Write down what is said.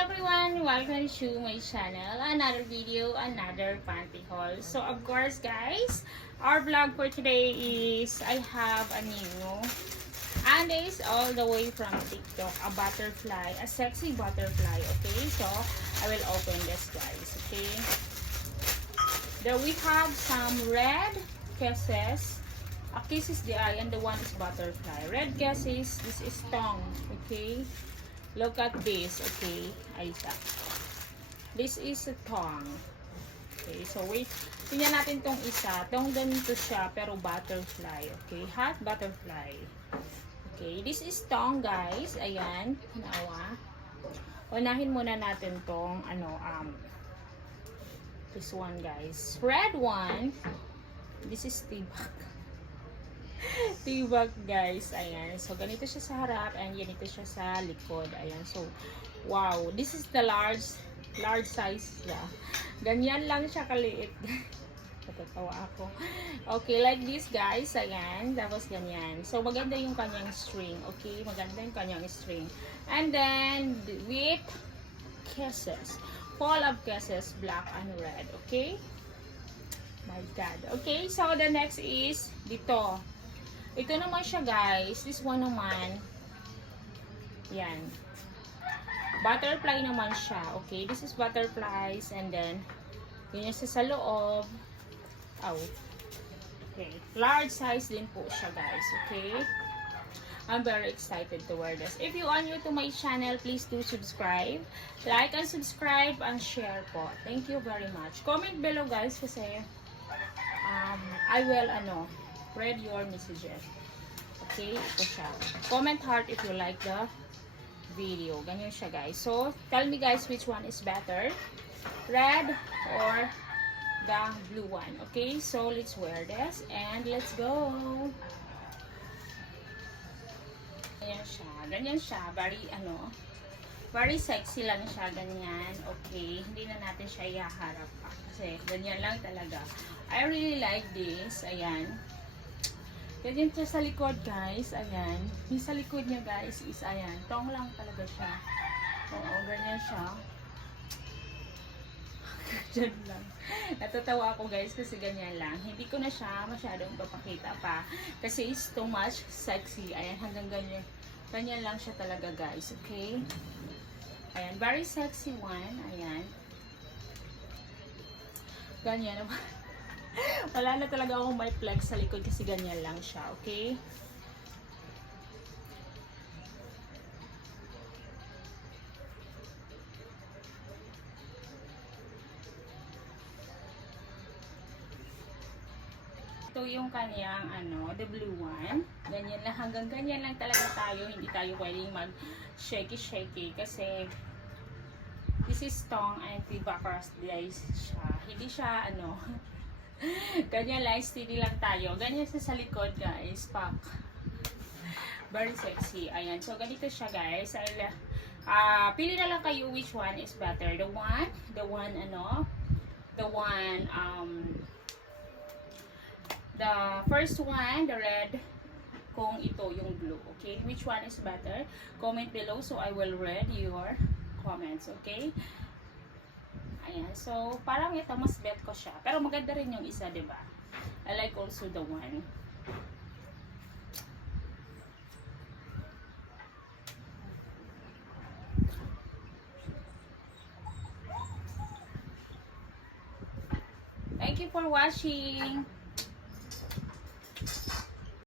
everyone! Welcome to my channel. Another video, another panty haul. So of course guys, our vlog for today is I have a new and it's all the way from TikTok, a butterfly, a sexy butterfly. Okay, so I will open this guys. Okay, there we have some red kisses. A kiss is the eye and the one is butterfly. Red kisses, this is tongue. Okay, look at this. Okay, Aita. This is a tongue. Okay, so wait. Tingnan natin tong isa. Tong ganito siya, pero butterfly. Okay, hot butterfly. Okay, this is tongue guys. Ayan, nawa. Unahin muna natin tong this one guys. Red one. This is tibak. Tibak guys. Ayan. So ganito siya sa harap and ganito siya sa likod. Ayan. So wow, this is the large size siya. Ganyan lang siya kaliit. Natatawa ako. Okay, like this guys. Ayan. Tapos ganyan. So maganda yung kanyang string. Okay, maganda yung kanyang string. And then with kisses. Full of kisses, black and red. Okay? My God. Okay, so the next is dito. Ito naman siya guys. This one naman. Yan. Butterfly naman siya. Okay, this is butterflies and then yun siya sa loob. Oh. Okay. Large size din po siya guys. Okay. I'm very excited to wear this. If you are new to my channel, please do subscribe. Like and subscribe and share po. Thank you very much. Comment below guys kasi I will read your messages. Okay, ito siya. Comment heart if you like the video. Ganyan siya guys. So, tell me guys which one is better. Red or the blue one. Okay, so let's wear this and let's go. Ganyan siya. Ganyan siya. Very sexy lang siya. Ganyan. Okay, hindi na natin siya ihaharap pa. Kasi ganyan lang talaga. I really like this. Ayan. Ganyan siya sa likod, guys. Ayan. Yung sa likod niya, guys, is ayan. Tong lang talaga siya. Oo, ganyan siya. Ganyan lang. Natatawa ako, guys, kasi ganyan lang. Hindi ko na siya masyadong papakita pa. Kasi it's too much sexy. Ayan, hanggang ganyan. Ganyan lang siya talaga, guys. Okay? Ayan. Very sexy one. Ayan. Ganyan naman. Wala na talaga akong may flex sa likod kasi ganyan lang siya, okay? Ito yung kanyang the blue one. Ganyan lang, hanggang ganyan lang talaga tayo. Hindi tayo pwedeng mag shaky kasi this is tongue and tibak guys siya. Hindi siya ganyan lang, steady lang tayo. Ganyan siya sa likod, guys. Pak. Very sexy. Ayan. So, ganito siya, guys. Pili na lang kayo which one is better. The first one, the red, kung ito yung blue. Okay? Which one is better? Comment below so I will read your comments. Okay? Ayan. So, parang ito, mas bet ko siya. Pero maganda rin yung isa, diba? I like also the one. Thank you for watching.